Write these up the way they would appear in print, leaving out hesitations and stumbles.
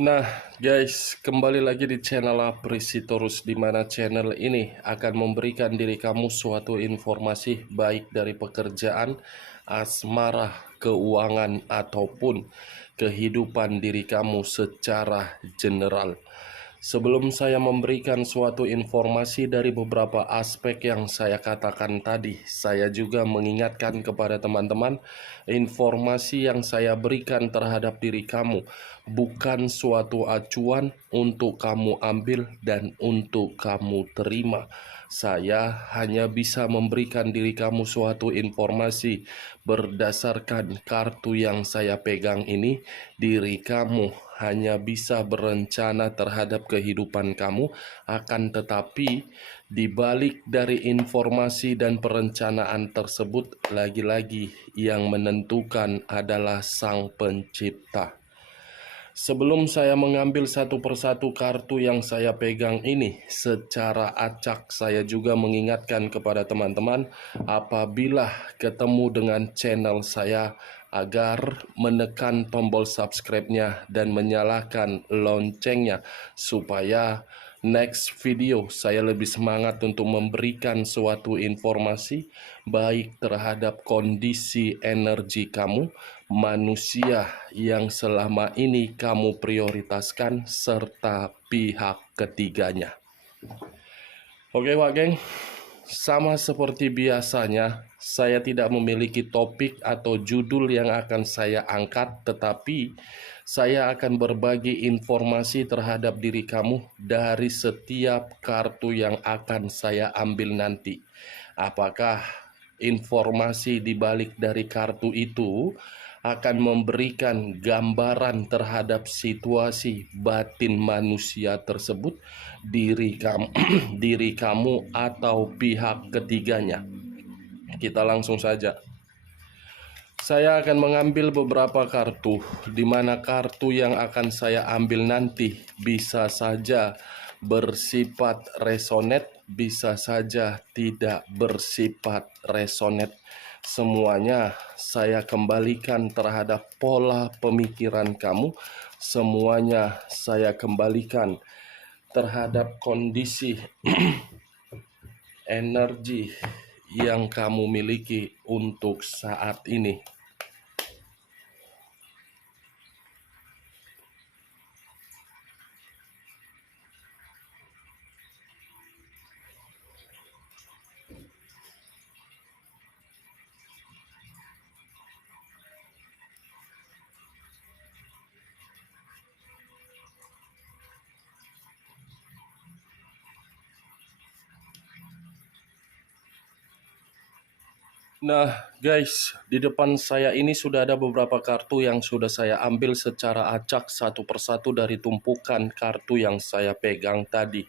Nah, guys, kembali lagi di channel Apresitorus, di mana channel ini akan memberikan diri kamu suatu informasi baik dari pekerjaan, asmara, keuangan, ataupun kehidupan diri kamu secara general. Sebelum saya memberikan suatu informasi dari beberapa aspek yang saya katakan tadi, saya juga mengingatkan kepada teman-teman, informasi yang saya berikan terhadap diri kamu bukan suatu acuan untuk kamu ambil dan untuk kamu terima. Saya hanya bisa memberikan diri kamu suatu informasi berdasarkan kartu yang saya pegang ini. Diri kamu hanya bisa berencana terhadap kehidupan kamu, akan tetapi di balik dari informasi dan perencanaan tersebut, lagi-lagi yang menentukan adalah Sang Pencipta. Sebelum saya mengambil satu persatu kartu yang saya pegang ini, secara acak saya juga mengingatkan kepada teman-teman apabila ketemu dengan channel saya agar menekan tombol subscribe-nya dan menyalakan loncengnya supaya next video saya lebih semangat untuk memberikan suatu informasi baik terhadap kondisi energi kamu, manusia yang selama ini kamu prioritaskan, serta pihak ketiganya. Oke Pak Geng, sama seperti biasanya, saya tidak memiliki topik atau judul yang akan saya angkat, tetapi saya akan berbagi informasi terhadap diri kamu dari setiap kartu yang akan saya ambil nanti. Apakah informasi di balik dari kartu itu akan memberikan gambaran terhadap situasi batin manusia tersebut, diri kamu, diri kamu atau pihak ketiganya. Kita langsung saja. Saya akan mengambil beberapa kartu, di mana kartu yang akan saya ambil nanti bisa saja bersifat resonate, bisa saja tidak bersifat resonate. Semuanya saya kembalikan terhadap pola pemikiran kamu, semuanya saya kembalikan terhadap kondisi energi yang kamu miliki untuk saat ini. Nah guys, di depan saya ini sudah ada beberapa kartu yang sudah saya ambil secara acak satu persatu dari tumpukan kartu yang saya pegang tadi.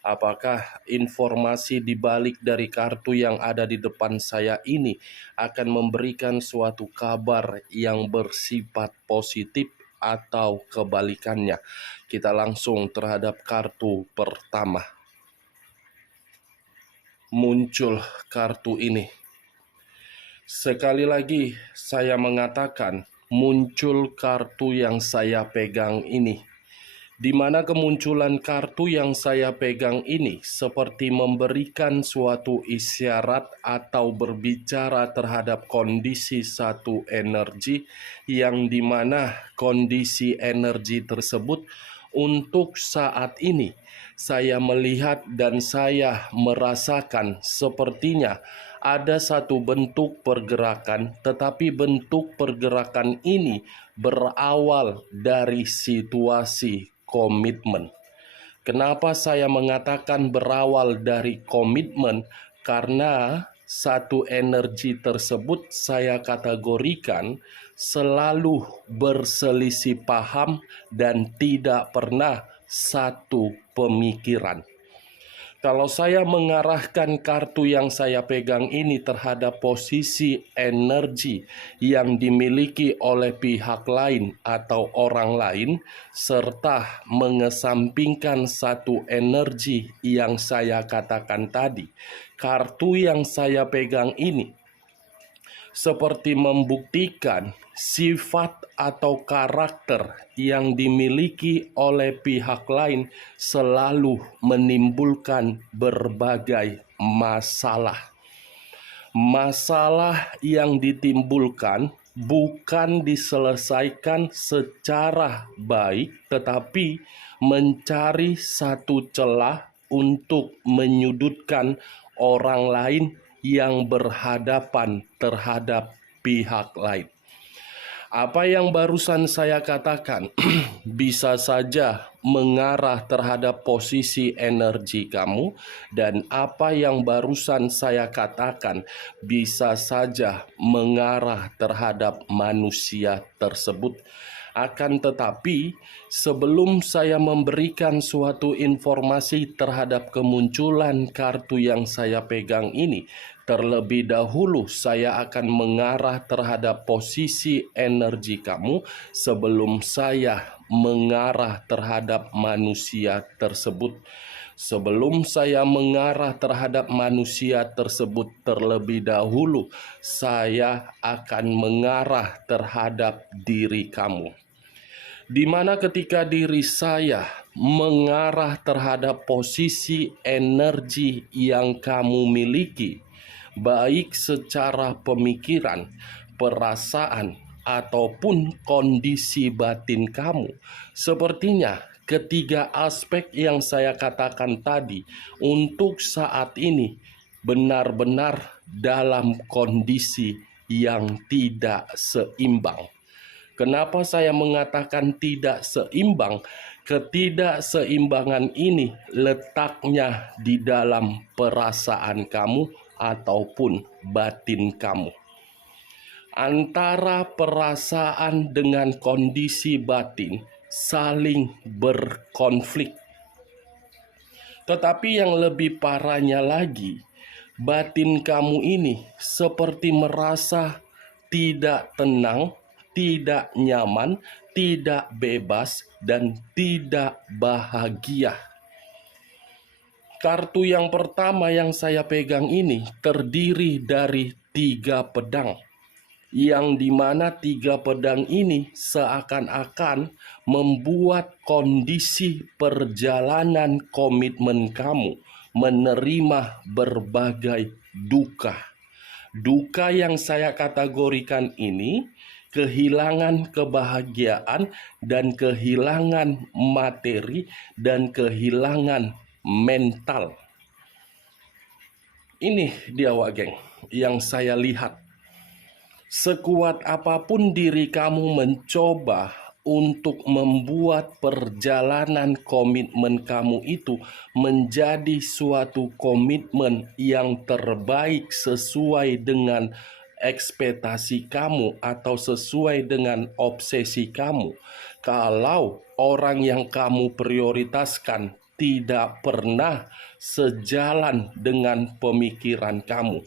Apakah informasi di balik dari kartu yang ada di depan saya ini akan memberikan suatu kabar yang bersifat positif atau kebalikannya? Kita langsung terhadap kartu pertama. Muncul kartu ini. Sekali lagi saya mengatakan, muncul kartu yang saya pegang ini, di mana kemunculan kartu yang saya pegang ini seperti memberikan suatu isyarat atau berbicara terhadap kondisi satu energi, yang dimana kondisi energi tersebut untuk saat ini saya melihat dan saya merasakan sepertinya ada satu bentuk pergerakan, tetapi bentuk pergerakan ini berawal dari situasi komitmen. Kenapa saya mengatakan berawal dari komitmen? Karena satu energi tersebut saya kategorikan selalu berselisih paham dan tidak pernah satu pemikiran. Kalau saya mengarahkan kartu yang saya pegang ini terhadap posisi energi yang dimiliki oleh pihak lain atau orang lain, serta mengesampingkan satu energi yang saya katakan tadi, kartu yang saya pegang ini seperti membuktikan sifat atau karakter yang dimiliki oleh pihak lain selalu menimbulkan berbagai masalah. Masalah yang ditimbulkan bukan diselesaikan secara baik, tetapi mencari satu celah untuk menyudutkan orang lain yang berhadapan terhadap pihak lain. Apa yang barusan saya katakan bisa saja mengarah terhadap posisi energi kamu, dan apa yang barusan saya katakan bisa saja mengarah terhadap manusia tersebut. Akan tetapi, sebelum saya memberikan suatu informasi terhadap kemunculan kartu yang saya pegang ini, terlebih dahulu saya akan mengarah terhadap posisi energi kamu sebelum saya mengarah terhadap manusia tersebut. Sebelum saya mengarah terhadap manusia tersebut terlebih dahulu, saya akan mengarah terhadap diri kamu. Di mana ketika diri saya mengarah terhadap posisi energi yang kamu miliki, baik secara pemikiran, perasaan, ataupun kondisi batin kamu, sepertinya ketiga aspek yang saya katakan tadi untuk saat ini benar-benar dalam kondisi yang tidak seimbang. Kenapa saya mengatakan tidak seimbang? Ketidakseimbangan ini letaknya di dalam perasaan kamu ataupun batin kamu. Antara perasaan dengan kondisi batin saling berkonflik. Tetapi yang lebih parahnya lagi, batin kamu ini seperti merasa tidak tenang, tidak nyaman, tidak bebas, dan tidak bahagia. Kartu yang pertama yang saya pegang ini terdiri dari 3 pedang, yang dimana 3 pedang ini seakan-akan membuat kondisi perjalanan komitmen kamu menerima berbagai duka. Duka yang saya kategorikan ini kehilangan kebahagiaan dan kehilangan materi dan kehilangan mental. Ini dia Wak Geng yang saya lihat. Sekuat apapun diri kamu mencoba untuk membuat perjalanan komitmen kamu itu menjadi suatu komitmen yang terbaik sesuai dengan ekspektasi kamu atau sesuai dengan obsesi kamu. Kalau orang yang kamu prioritaskan tidak pernah sejalan dengan pemikiran kamu,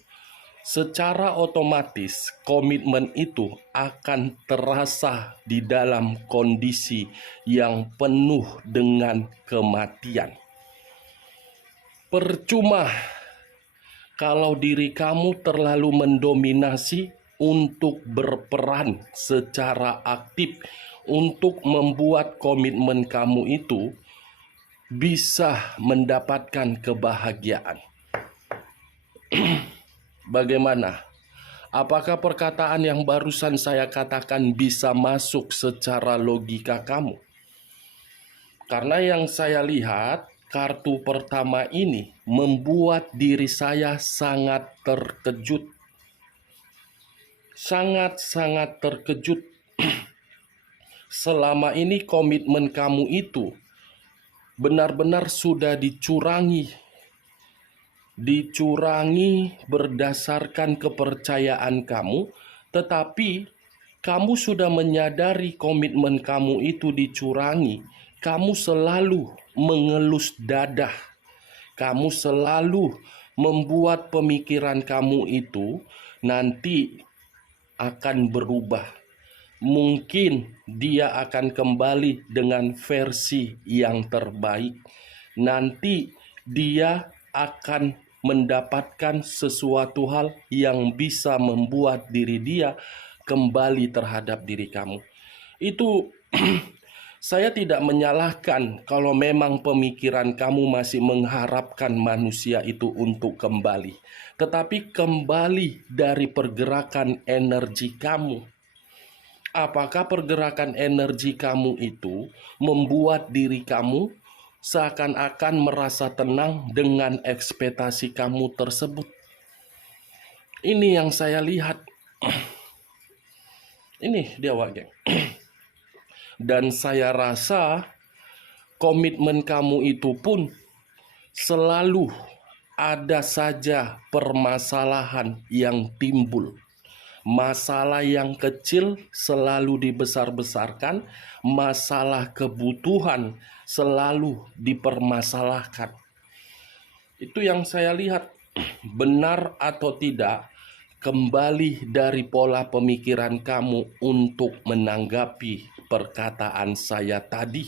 secara otomatis komitmen itu akan terasa di dalam kondisi yang penuh dengan kematian. Percuma kalau diri kamu terlalu mendominasi untuk berperan secara aktif untuk membuat komitmen kamu itu bisa mendapatkan kebahagiaan. Bagaimana? Apakah perkataan yang barusan saya katakan bisa masuk secara logika kamu? Karena yang saya lihat, kartu pertama ini membuat diri saya sangat terkejut. Sangat-sangat terkejut. Selama ini komitmen kamu itu benar-benar sudah dicurangi berdasarkan kepercayaan kamu, tetapi kamu sudah menyadari komitmen kamu itu dicurangi. Kamu selalu mengelus dadah. Kamu selalu membuat pemikiran kamu itu nanti akan berubah. Mungkin dia akan kembali dengan versi yang terbaik. Nanti dia akan mendapatkan sesuatu hal yang bisa membuat diri dia kembali terhadap diri kamu. Itu saya tidak menyalahkan kalau memang pemikiran kamu masih mengharapkan manusia itu untuk kembali. Tetapi kembali dari pergerakan energi kamu. Apakah pergerakan energi kamu itu membuat diri kamu seakan-akan merasa tenang dengan ekspektasi kamu tersebut? Ini yang saya lihat. Ini dia, Wak Geng. Dan saya rasa komitmen kamu itu pun selalu ada saja permasalahan yang timbul. Masalah yang kecil selalu dibesar-besarkan, masalah kebutuhan selalu dipermasalahkan. Itu yang saya lihat. Benar atau tidak, kembali dari pola pemikiran kamu untuk menanggapi perkataan saya tadi.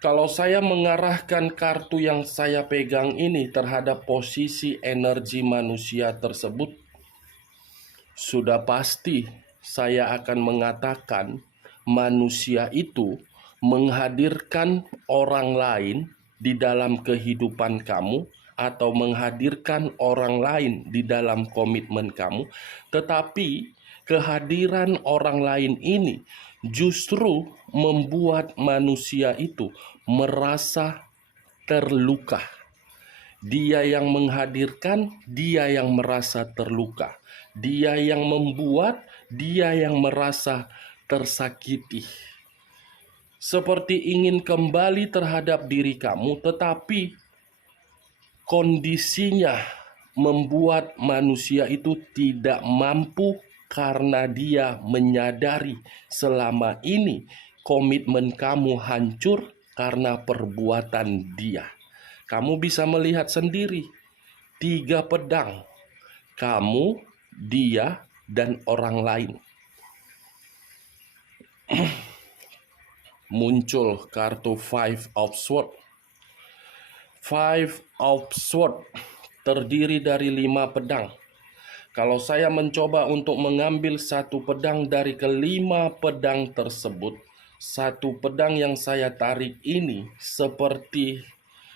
Kalau saya mengarahkan kartu yang saya pegang ini terhadap posisi energi manusia tersebut, sudah pasti saya akan mengatakan manusia itu menghadirkan orang lain di dalam kehidupan kamu atau menghadirkan orang lain di dalam komitmen kamu, tetapi kehadiran orang lain ini justru membuat manusia itu merasa terluka. Dia yang menghadirkan, dia yang merasa terluka. Dia yang membuat, dia yang merasa tersakiti. Seperti ingin kembali terhadap diri kamu, tetapi kondisinya membuat manusia itu tidak mampu karena dia menyadari selama ini komitmen kamu hancur karena perbuatan dia. Kamu bisa melihat sendiri 3 pedang, kamu, dia, dan orang lain. Muncul kartu Five of Swords. Five of Swords terdiri dari 5 pedang. Kalau saya mencoba untuk mengambil satu pedang dari kelima pedang tersebut, satu pedang yang saya tarik ini seperti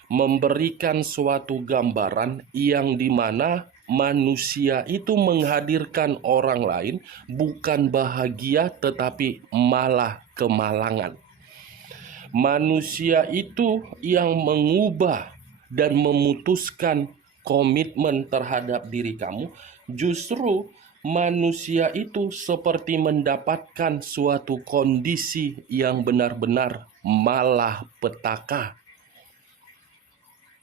memberikan suatu gambaran yang dimana manusia itu menghadirkan orang lain bukan bahagia tetapi malah kemalangan. Manusia itu yang mengubah dan memutuskan komitmen terhadap diri kamu, justru manusia itu seperti mendapatkan suatu kondisi yang benar-benar malapetaka.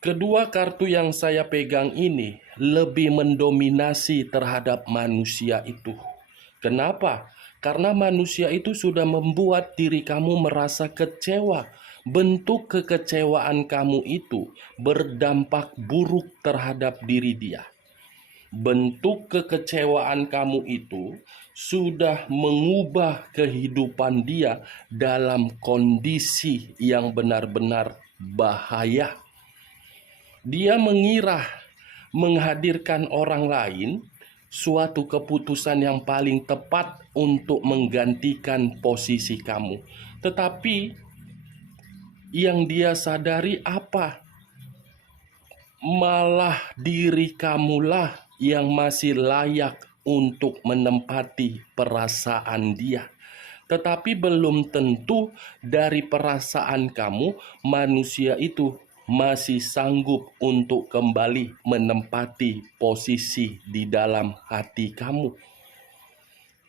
Kedua kartu yang saya pegang ini lebih mendominasi terhadap manusia itu. Kenapa? Karena manusia itu sudah membuat diri kamu merasa kecewa. Bentuk kekecewaan kamu itu berdampak buruk terhadap diri dia. Bentuk kekecewaan kamu itu sudah mengubah kehidupan dia dalam kondisi yang benar-benar bahaya. Dia mengira menghadirkan orang lain suatu keputusan yang paling tepat untuk menggantikan posisi kamu. Tetapi yang dia sadari apa? Malah diri kamulah yang masih layak untuk menempati perasaan dia. Tetapi belum tentu dari perasaan kamu manusia itu masih sanggup untuk kembali menempati posisi di dalam hati kamu.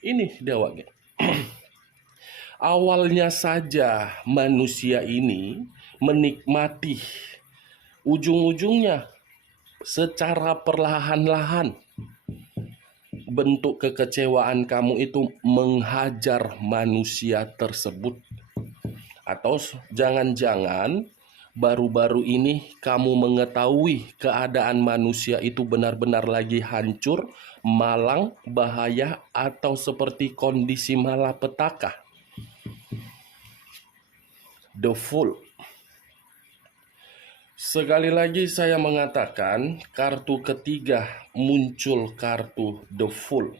Ini Dewa. Awalnya saja manusia ini menikmati, ujung-ujungnya secara perlahan-lahan bentuk kekecewaan kamu itu menghajar manusia tersebut. Atau jangan-jangan baru-baru ini kamu mengetahui keadaan manusia itu benar-benar lagi hancur, malang, bahaya, atau seperti kondisi malapetaka. The Fool. Sekali lagi saya mengatakan, kartu ketiga muncul kartu The Fool.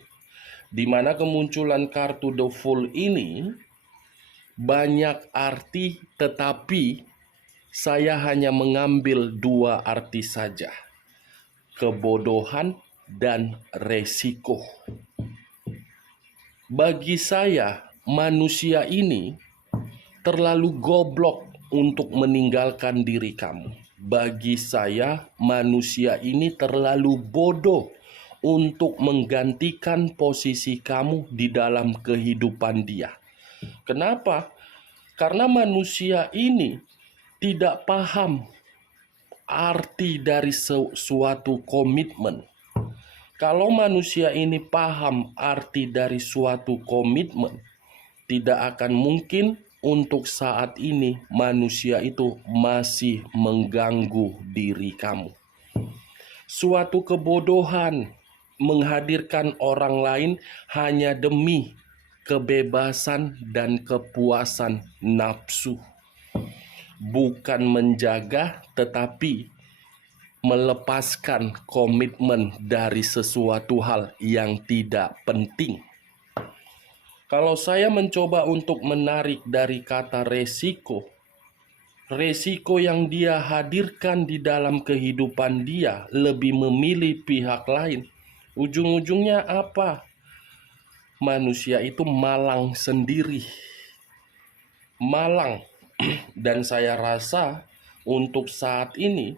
Di mana kemunculan kartu The Fool ini banyak arti, tetapi saya hanya mengambil dua arti saja. Kebodohan dan resiko. Bagi saya, manusia ini terlalu goblok untuk meninggalkan diri kamu. Bagi saya, manusia ini terlalu bodoh untuk menggantikan posisi kamu di dalam kehidupan dia. Kenapa? Karena manusia ini tidak paham arti dari suatu komitmen. Kalau manusia ini paham arti dari suatu komitmen, tidak akan mungkin untuk saat ini manusia itu masih mengganggu diri kamu. Suatu kebodohan menghadirkan orang lain hanya demi kebebasan dan kepuasan nafsu. Bukan menjaga, tetapi melepaskan komitmen dari sesuatu hal yang tidak penting. Kalau saya mencoba untuk menarik dari kata resiko, resiko yang dia hadirkan di dalam kehidupan dia lebih memilih pihak lain. Ujung-ujungnya apa? Manusia itu malang sendiri. Malang. Dan saya rasa untuk saat ini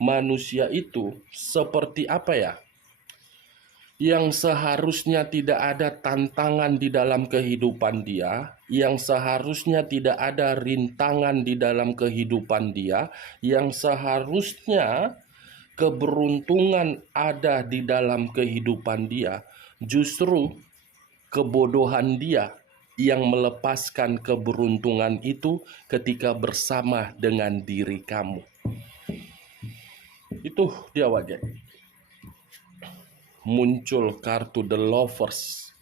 manusia itu seperti apa ya? Yang seharusnya tidak ada tantangan di dalam kehidupan dia, yang seharusnya tidak ada rintangan di dalam kehidupan dia, yang seharusnya keberuntungan ada di dalam kehidupan dia, justru kebodohan dia yang melepaskan keberuntungan itu ketika bersama dengan diri kamu. Itu dia wajah. Muncul kartu The Lovers.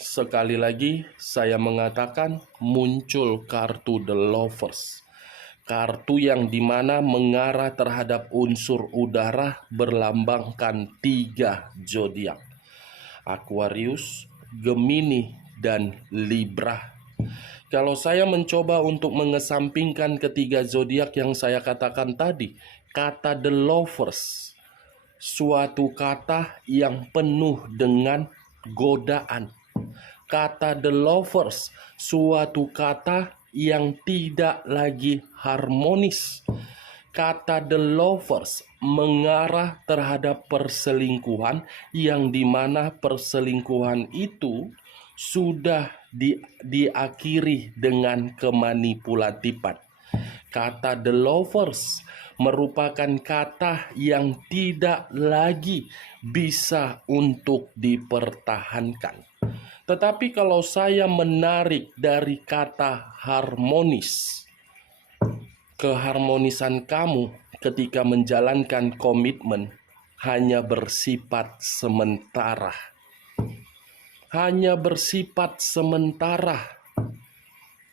Sekali lagi saya mengatakan muncul kartu The Lovers. Kartu yang dimana mengarah terhadap unsur udara berlambangkan 3 zodiak. Aquarius, Gemini, dan Libra. Kalau saya mencoba untuk mengesampingkan ketiga zodiak yang saya katakan tadi, kata The Lovers, suatu kata yang penuh dengan godaan. Kata The Lovers, suatu kata yang tidak lagi harmonis. Kata The Lovers mengarah terhadap perselingkuhan, yang dimana perselingkuhan itu sudah diakhiri dengan kemanipulatifan. Kata The Lovers merupakan kata yang tidak lagi bisa untuk dipertahankan. Tetapi kalau saya menarik dari kata harmonis, keharmonisan kamu ketika menjalankan komitmen hanya bersifat sementara. Hanya bersifat sementara.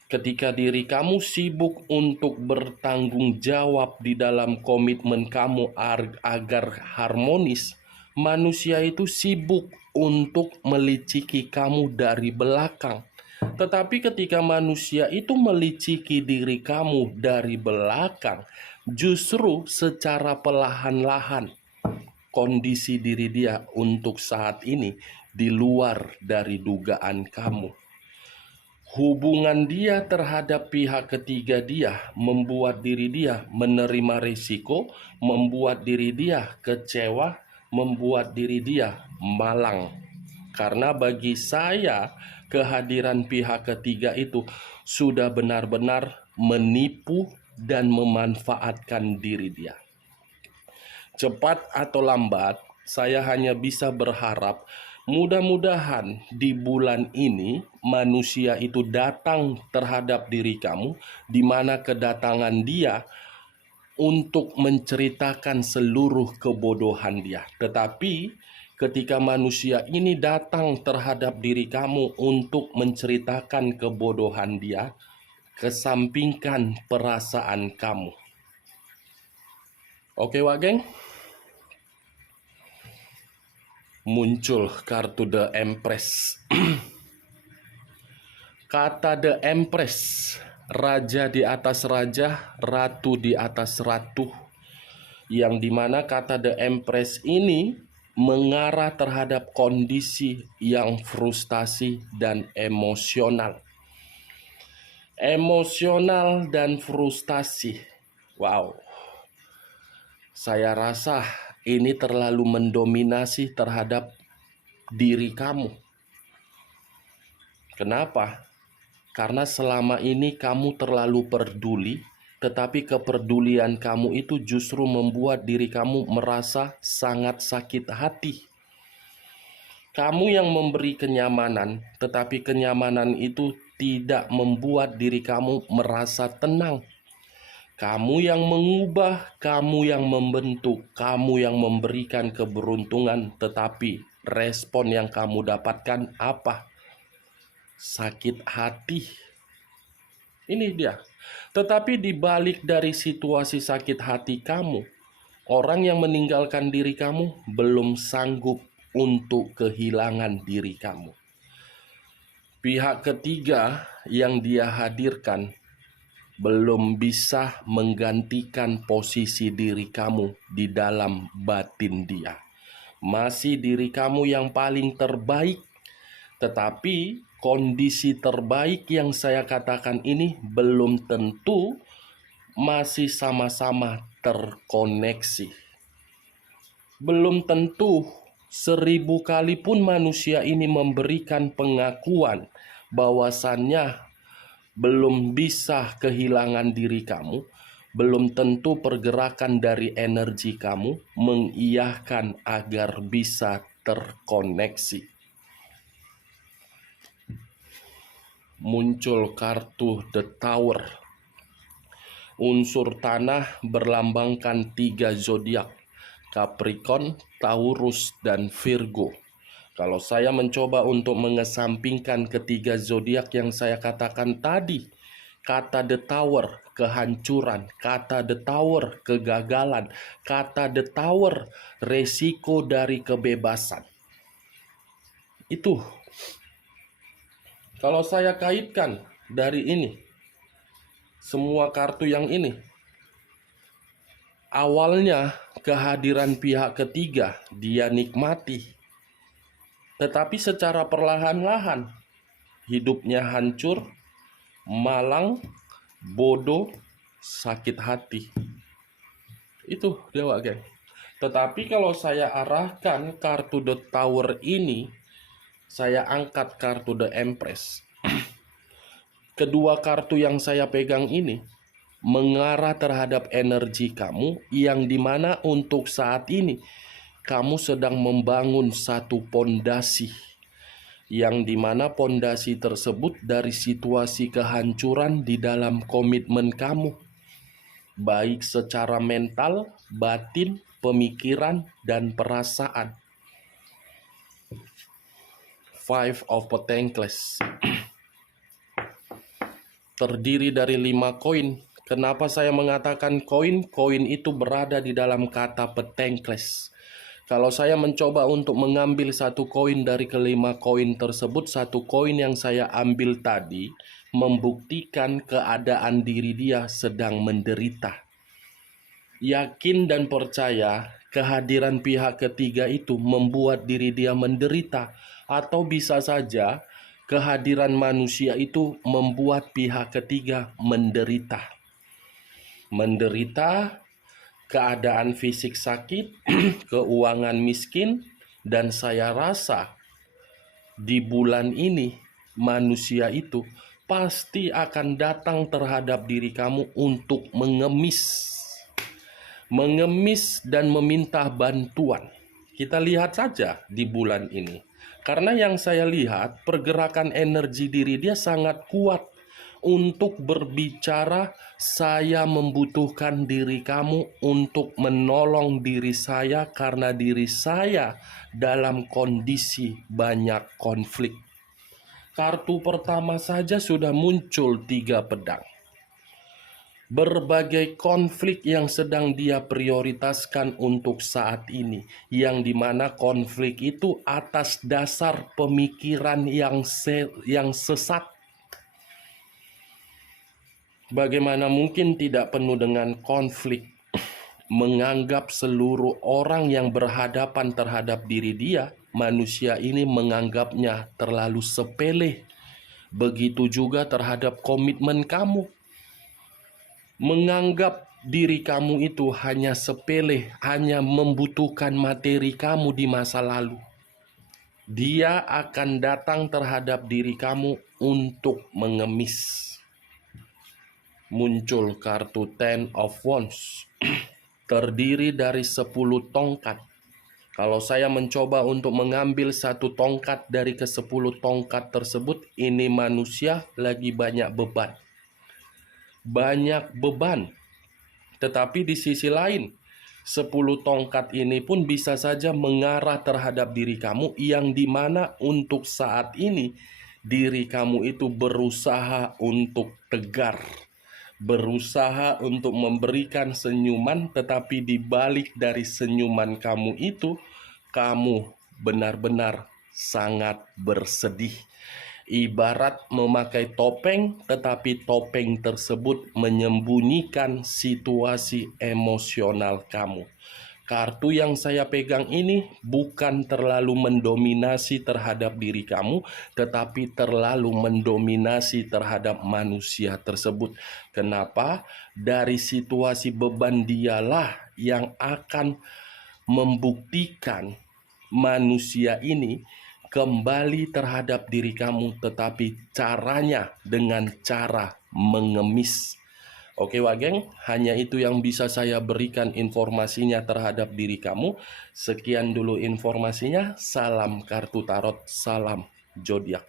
Ketika diri kamu sibuk untuk bertanggung jawab di dalam komitmen kamu agar harmonis, manusia itu sibuk untuk meliciki kamu dari belakang. Tetapi ketika manusia itu meliciki diri kamu dari belakang, justru secara perlahan-lahan kondisi diri dia untuk saat ini di luar dari dugaan kamu. Hubungan dia terhadap pihak ketiga dia membuat diri dia menerima risiko, membuat diri dia kecewa, membuat diri dia malang. Karena bagi saya, kehadiran pihak ketiga itu sudah benar-benar menipu dan memanfaatkan diri dia. Cepat atau lambat, saya hanya bisa berharap mudah-mudahan di bulan ini manusia itu datang terhadap diri kamu, di mana kedatangan dia untuk menceritakan seluruh kebodohan dia. Tetapi ketika manusia ini datang terhadap diri kamu untuk menceritakan kebodohan dia, kesampingkan perasaan kamu. Oke, Wak geng? Muncul kartu The Empress. Kata The Empress, raja di atas raja, ratu di atas ratu. Yang dimana kata The Empress ini mengarah terhadap kondisi yang frustasi dan emosional. Emosional dan frustasi. Wow. Saya rasa ini terlalu mendominasi terhadap diri kamu. Kenapa? Karena selama ini kamu terlalu peduli, tetapi kepedulian kamu itu justru membuat diri kamu merasa sangat sakit hati. Kamu yang memberi kenyamanan, tetapi kenyamanan itu tidak membuat diri kamu merasa tenang. Kamu yang mengubah, kamu yang membentuk, kamu yang memberikan keberuntungan, tetapi respon yang kamu dapatkan apa? Sakit hati. Ini dia. Tetapi di balik dari situasi sakit hati kamu, orang yang meninggalkan diri kamu belum sanggup untuk kehilangan diri kamu. Pihak ketiga yang dia hadirkan belum bisa menggantikan posisi diri kamu di dalam batin dia. Masih diri kamu yang paling terbaik, tetapi kondisi terbaik yang saya katakan ini belum tentu masih sama-sama terkoneksi. Belum tentu 1000 kali pun manusia ini memberikan pengakuan bahwasannya belum bisa kehilangan diri kamu, belum tentu pergerakan dari energi kamu mengiyahkan agar bisa terkoneksi. Muncul kartu The Tower. Unsur tanah berlambangkan 3 zodiak, Capricorn, Taurus, dan Virgo. Kalau saya mencoba untuk mengesampingkan ketiga zodiak yang saya katakan tadi, kata The Tower, kehancuran, kata The Tower, kegagalan, kata The Tower, resiko dari kebebasan. Itu. Kalau saya kaitkan dari ini, semua kartu yang ini, awalnya kehadiran pihak ketiga dia nikmati. Tetapi secara perlahan-lahan, hidupnya hancur, malang, bodoh, sakit hati. Itu dia, Wak geng. Tetapi kalau saya arahkan kartu The Tower ini, saya angkat kartu The Empress. Kedua kartu yang saya pegang ini mengarah terhadap energi kamu yang dimana untuk saat ini kamu sedang membangun satu pondasi, yang dimana pondasi tersebut dari situasi kehancuran di dalam komitmen kamu, baik secara mental, batin, pemikiran, dan perasaan. Five of Pentacles terdiri dari 5 koin. Kenapa saya mengatakan koin? Koin itu berada di dalam kata Pentacles. Kalau saya mencoba untuk mengambil satu koin dari kelima koin tersebut, satu koin yang saya ambil tadi membuktikan keadaan diri dia sedang menderita. Yakin dan percaya kehadiran pihak ketiga itu membuat diri dia menderita, atau bisa saja kehadiran manusia itu membuat pihak ketiga menderita. Menderita, keadaan fisik sakit, keuangan miskin, dan saya rasa di bulan ini manusia itu pasti akan datang terhadap diri kamu untuk mengemis dan meminta bantuan. Kita lihat saja di bulan ini. Karena yang saya lihat pergerakan energi diri dia sangat kuat untuk berbicara, saya membutuhkan diri kamu untuk menolong diri saya karena diri saya dalam kondisi banyak konflik. Kartu pertama saja sudah muncul 3 pedang. Berbagai konflik yang sedang dia prioritaskan untuk saat ini, yang dimana konflik itu atas dasar pemikiran yang sesat. Bagaimana mungkin tidak penuh dengan konflik, menganggap seluruh orang yang berhadapan terhadap diri dia, manusia ini menganggapnya terlalu sepele. Begitu juga terhadap komitmen kamu. Menganggap diri kamu itu hanya sepele, hanya membutuhkan materi kamu di masa lalu. Dia akan datang terhadap diri kamu untuk mengemis. Muncul kartu Ten of Wands. Terdiri dari 10 tongkat. Kalau saya mencoba untuk mengambil 1 tongkat dari ke-10 tongkat tersebut, ini manusia lagi banyak beban. Tetapi di sisi lain, 10 tongkat ini pun bisa saja mengarah terhadap diri kamu, yang dimana untuk saat ini diri kamu itu berusaha untuk tegar, berusaha untuk memberikan senyuman, tetapi di balik dari senyuman kamu itu, kamu benar-benar sangat bersedih. Ibarat memakai topeng, tetapi topeng tersebut menyembunyikan situasi emosional kamu. Kartu yang saya pegang ini bukan terlalu mendominasi terhadap diri kamu, tetapi terlalu mendominasi terhadap manusia tersebut. Kenapa? Dari situasi beban dialah yang akan membuktikan manusia ini kembali terhadap diri kamu, tetapi caranya dengan cara mengemis. Oke Wageng, hanya itu yang bisa saya berikan informasinya terhadap diri kamu. Sekian dulu informasinya. Salam kartu tarot, salam zodiak.